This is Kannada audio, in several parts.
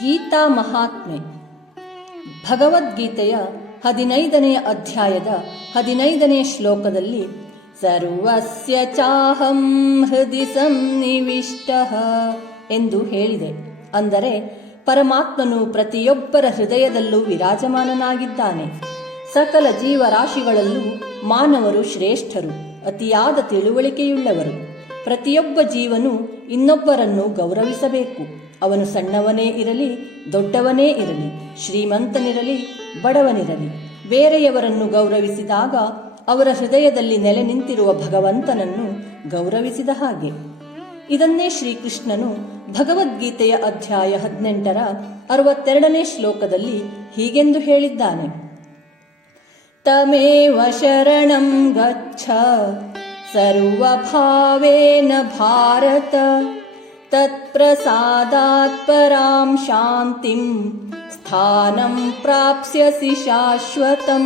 ಗೀತಾ ಮಹಾತ್ಮೆ. ಭಗವದ್ಗೀತೆಯ ಹದಿನೈದನೆಯ ಅಧ್ಯಾಯದ ಹದಿನೈದನೇ ಶ್ಲೋಕದಲ್ಲಿ, ಸರ್ವಸ್ಯ ಚಾಹಂ ಹೃದಯ ಸನ್ನಿವಿಷ್ಟ ಎಂದು ಹೇಳಿದೆ. ಅಂದರೆ, ಪರಮಾತ್ಮನು ಪ್ರತಿಯೊಬ್ಬರ ಹೃದಯದಲ್ಲೂ ವಿರಾಜಮಾನನಾಗಿದ್ದಾನೆ. ಸಕಲ ಜೀವರಾಶಿಗಳಲ್ಲೂ ಮಾನವರು ಶ್ರೇಷ್ಠರು, ಅತಿಯಾದ ತಿಳುವಳಿಕೆಯುಳ್ಳವರು. ಪ್ರತಿಯೊಬ್ಬ ಜೀವನು ಇನ್ನೊಬ್ಬರನ್ನು ಗೌರವಿಸಬೇಕು. ಅವನು ಸಣ್ಣವನೇ ಇರಲಿ, ದೊಡ್ಡವನೇ ಇರಲಿ, ಶ್ರೀಮಂತನಿರಲಿ, ಬಡವನಿರಲಿ. ಬೇರೆಯವರನ್ನು ಗೌರವಿಸಿದಾಗ ಅವರ ಹೃದಯದಲ್ಲಿ ನೆಲೆ ನಿಂತಿರುವ ಭಗವಂತನನ್ನು ಗೌರವಿಸಿದ ಹಾಗೆ. ಇದನ್ನೇ ಶ್ರೀಕೃಷ್ಣನು ಭಗವದ್ಗೀತೆಯ ಅಧ್ಯಾಯ ಹದಿನೆಂಟರ ಅರವತ್ತೆರಡನೇ ಶ್ಲೋಕದಲ್ಲಿ ಹೀಗೆಂದು ಹೇಳಿದ್ದಾನೆ. ತಮೇವ ಶರಣಂ ಗಚ್ಚ ಸರ್ವಭಾವೇನ ಭಾರತ. ತತ್ಪ್ರಸಾದಾತ್ ಪರಾಂ ಶಾಂತಿಂ, ಸ್ಥಾನಂ ಪ್ರಾಪ್ಸ್ಯಸಿ ಶಾಶ್ವತಂ.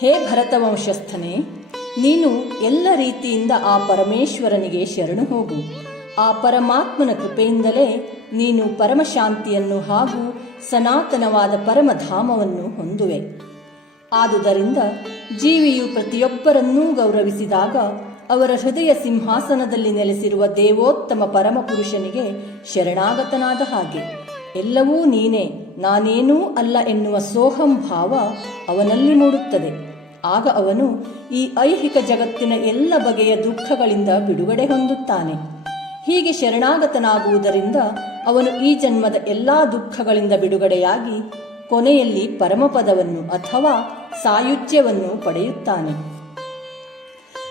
ಹೇ ಭರತವಂಶಸ್ಥನೇ, ನೀನು ಎಲ್ಲ ರೀತಿಯಿಂದ ಆ ಪರಮೇಶ್ವರನಿಗೆ ಶರಣು ಹೋಗು. ಆ ಪರಮಾತ್ಮನ ಕೃಪೆಯಿಂದಲೇ ನೀನು ಪರಮಶಾಂತಿಯನ್ನು ಹಾಗೂ ಸನಾತನವಾದ ಪರಮಧಾಮವನ್ನು ಹೊಂದುವೆ. ಆದುದರಿಂದ ಜೀವಿಯು ಪ್ರತಿಯೊಬ್ಬರನ್ನೂ ಗೌರವಿಸಿದಾಗ ಅವರ ಹೃದಯ ಸಿಂಹಾಸನದಲ್ಲಿ ನೆಲೆಸಿರುವ ದೇವೋತ್ತಮ ಪರಮಪುರುಷನಿಗೆ ಶರಣಾಗತನಾದ ಹಾಗೆ. ಎಲ್ಲವೂ ನೀನೇ, ನಾನೇನೂ ಅಲ್ಲ ಎನ್ನುವ ಸೋಹಂ ಭಾವ ಅವನಲ್ಲಿ ಮೂಡುತ್ತದೆ. ಆಗ ಅವನು ಈ ಐಹಿಕ ಜಗತ್ತಿನ ಎಲ್ಲ ಬಗೆಯ ದುಃಖಗಳಿಂದ ಬಿಡುಗಡೆ ಹೊಂದುತ್ತಾನೆ. ಹೀಗೆ ಶರಣಾಗತನಾಗುವುದರಿಂದ ಅವನು ಈ ಜನ್ಮದ ಎಲ್ಲಾ ದುಃಖಗಳಿಂದ ಬಿಡುಗಡೆಯಾಗಿ ಕೊನೆಯಲ್ಲಿ ಪರಮಪದವನ್ನು ಅಥವಾ ಸಾಯುಜ್ಯವನ್ನು ಪಡೆಯುತ್ತಾನೆ.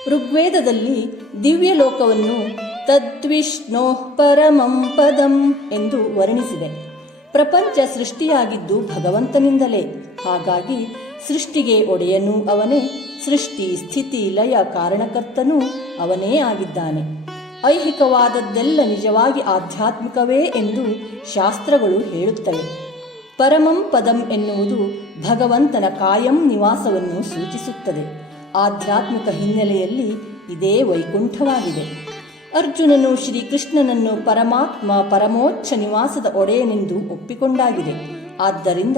ಋಗ್ವೇದದಲ್ಲಿ ದಿವ್ಯ ಲೋಕವನ್ನು ತದ್ವಿಷ್ಣೋ ಪರಮಂ ಪದಂ ಎಂದು ವರ್ಣಿಸಿದೆ. ಪ್ರಪಂಚ ಸೃಷ್ಟಿಯಾಗಿದ್ದು ಭಗವಂತನಿಂದಲೇ. ಹಾಗಾಗಿ ಸೃಷ್ಟಿಗೆ ಒಡೆಯನೂ ಅವನೇ, ಸೃಷ್ಟಿ ಸ್ಥಿತಿ ಲಯ ಕಾರಣಕರ್ತನೂ ಅವನೇ ಆಗಿದ್ದಾನೆ. ಐಹಿಕವಾದದ್ದೆಲ್ಲ ನಿಜವಾಗಿ ಆಧ್ಯಾತ್ಮಿಕವೇ ಎಂದು ಶಾಸ್ತ್ರಗಳು ಹೇಳುತ್ತವೆ. ಪರಮಂ ಪದಂ ಎನ್ನುವುದು ಭಗವಂತನ ಕಾಯಂ ನಿವಾಸವನ್ನು ಸೂಚಿಸುತ್ತದೆ. ಆಧ್ಯಾತ್ಮಿಕ ಹಿನ್ನೆಲೆಯಲ್ಲಿ ಇದೇ ವೈಕುಂಠವಾಗಿದೆ. ಅರ್ಜುನನು ಶ್ರೀಕೃಷ್ಣನನ್ನು ಪರಮಾತ್ಮ ಪರಮೋಚ್ಚ ನಿವಾಸದ ಒಡೆಯನೆಂದು ಒಪ್ಪಿಕೊಂಡಾಗಿದೆ. ಆದ್ದರಿಂದ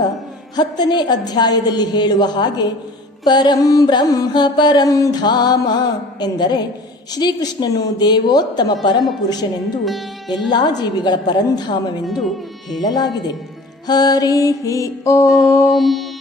ಹತ್ತನೇ ಅಧ್ಯಾಯದಲ್ಲಿ ಹೇಳುವ ಹಾಗೆ ಪರಂ ಬ್ರಹ್ಮ ಪರಂ ಧಾಮ ಎಂದರೆ ಶ್ರೀಕೃಷ್ಣನು ದೇವೋತ್ತಮ ಪರಮ ಪುರುಷನೆಂದು ಎಲ್ಲಾ ಜೀವಿಗಳ ಪರಂಧಾಮವೆಂದು ಹೇಳಲಾಗಿದೆ. हरिः ओम्।